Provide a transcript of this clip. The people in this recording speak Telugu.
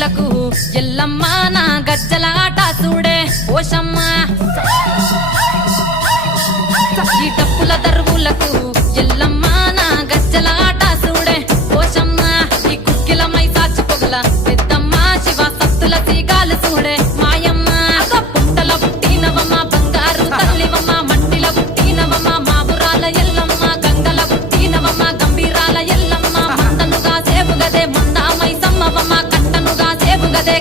దరువులకు ఎల్లమ్మ నా గజ్జల ఆట చూడే ఓషమ్మ ఈ డప్పుల దరువులకు ఎల్లమ్మ నా గజ్జల ఆట చూడే ఓషమ్మ ఈ కుక్కిల మై సాచి పొగల పెద్దమ్మ శివ సత్తుల తీగాలు చూడే మాయమ్మ పుట్టల పుట్టినవమ్మ బంగారు తల్లివమ్మ మట్టిల పుట్టినవమ్మ మావురాల ఎల్లమ్మ గంగల పుట్టినవమ్మ గంభీరాల ఎల్లమ్మ మందనుగా సేపుగదే మందామై సమ్మవమ్మ కట్టనుగా సేపుగదే